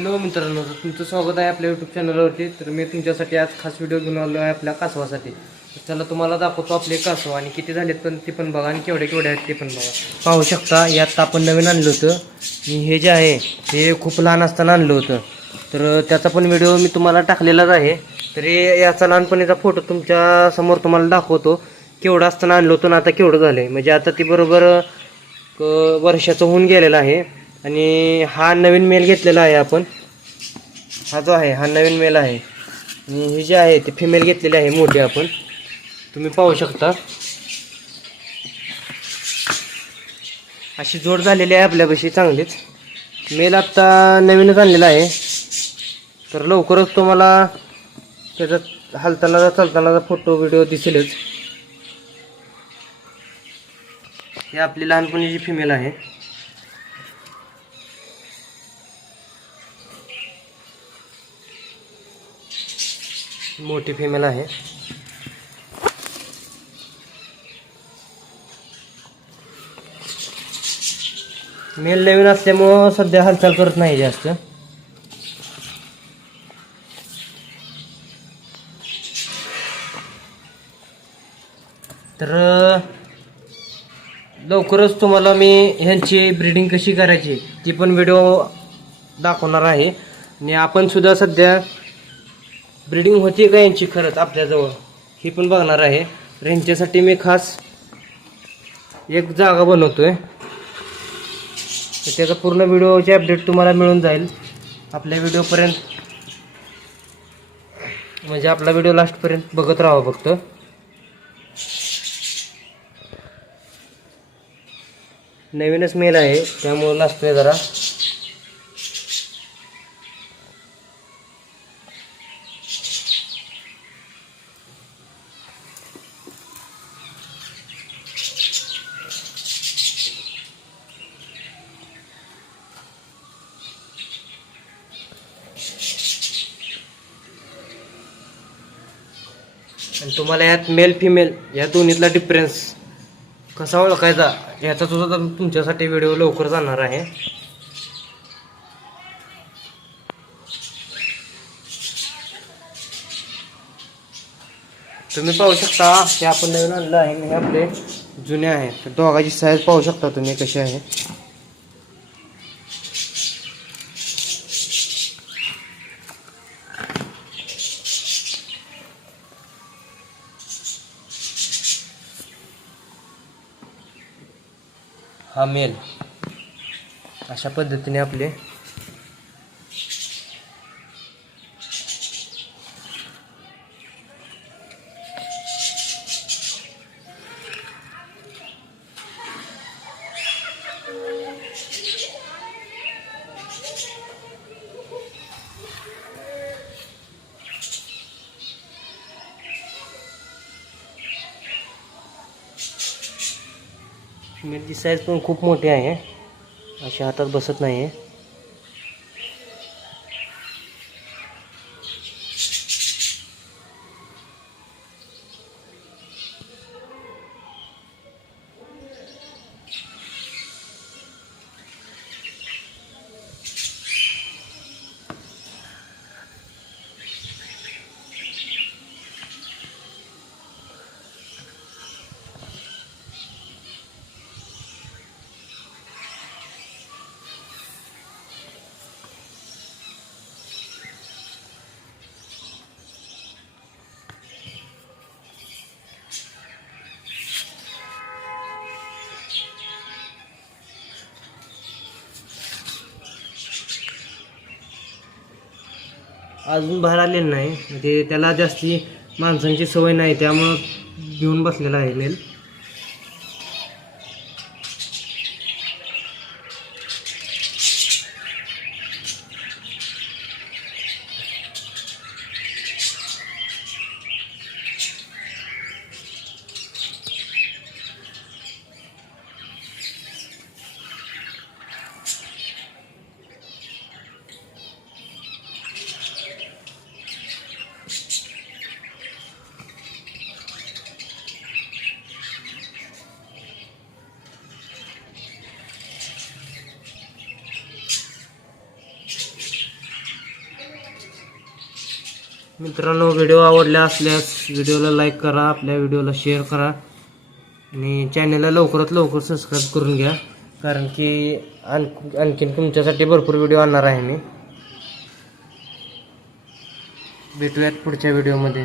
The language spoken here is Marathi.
हॅलो मित्रांनो तुमचं स्वागत आहे आपल्या यूट्यूब चॅनलवरती तर मी तुमच्यासाठी आज खास व्हिडिओ घेऊन आलो आहे आपल्या कासवासाठी. तर चला तुम्हाला दाखवतो आपले कासव आणि किती झालेत पण ते पण बघा आणि केवढे केवढे आहेत ते पण बघा. पाहू शकता यात आपण नवीन आणलं होतं. आणि हे जे आहे हे खूप लहान असताना आणलं होतं. तर त्याचा पण व्हिडिओ मी तुम्हाला टाकलेलाच आहे. तरी याचा लहानपणीचा फोटो तुमच्यासमोर तुम्हाला दाखवतो. केवढं असताना आणलं होतं ना आता केवढं झालं आहे म्हणजे आता ती बरोबर वर्षाचं होऊन गेलेलं आहे. आणि हा नवीन मेल घेतलेला आहे आपण. हा जो आहे हा नवीन मेल आहे. आणि हे जे आहे ते फिमेल घेतलेले आहे मोठे आपण. तुम्ही पाहू शकता. अशी जोड झालेली आहे आपल्यापाशी चांगलीच. मेल आत्ता नवीनच आणलेला आहे. तर लवकरच तुम्हाला त्याचा हालताना चालताना फोटो व्हिडिओ दिसेलच. ही आपली लहानपणीची फिमेल आहे. मोठी फिमेल आहे. मेल नवीन असल्यामुळं सध्या हालचाल करत नाही जास्त. तर लवकरच तुम्हाला मी ह्यांची ब्रीडिंग कशी करायची ती पण व्हिडिओ दाखवणार आहे. आणि आपण सुद्धा सध्या ब्रीडिंग होती का यांची खरंच आपल्याजवळ? ही पण बघणार आहे. तर मी खास एक जागा बनवतोय. तर त्याचा पूर्ण व्हिडिओचे अपडेट तुम्हाला मिळून जाईल. आपल्या व्हिडिओपर्यंत म्हणजे आपला व्हिडिओ लास्टपर्यंत बघत राहावा फक्त. नवीनच मेल आहे त्यामुळं लाजतोय जरा आणि तुम्हाला यात मेल फिमेल या दोन्हीतला डिफरन्स कसा ओळखायचा याचा सुद्धा तुमच्यासाठी व्हिडिओ लवकर जाणार आहे. तुम्ही पाहू शकता हे आपण नवीन आणलं आहे आणि आपले जुने आहे तर दोघाची साईज पाहू शकता तुम्ही कशी आहे. हा मेल. अशा पद्धतीने आपले फिमेलची साईज पण खूप मोठी आहे. अशी हातात बसत नाही आहे अजून बाहेर आलेलं नाही. म्हणजे त्याला जास्ती माणसांची सवय नाही त्यामुळं घेऊन बसलेला आहे मित्रांनो व्हिडिओ आवडला असल्यास व्हिडिओला लाईक करा आपल्या व्हिडिओला शेअर करा. आणि चॅनलला लवकरात लवकर सबस्क्राईब करून घ्या. कारण की आण आणखीन तुमच्यासाठी भरपूर व्हिडिओ आणणार आहे मी. भेटूयात पुढच्या व्हिडिओमध्ये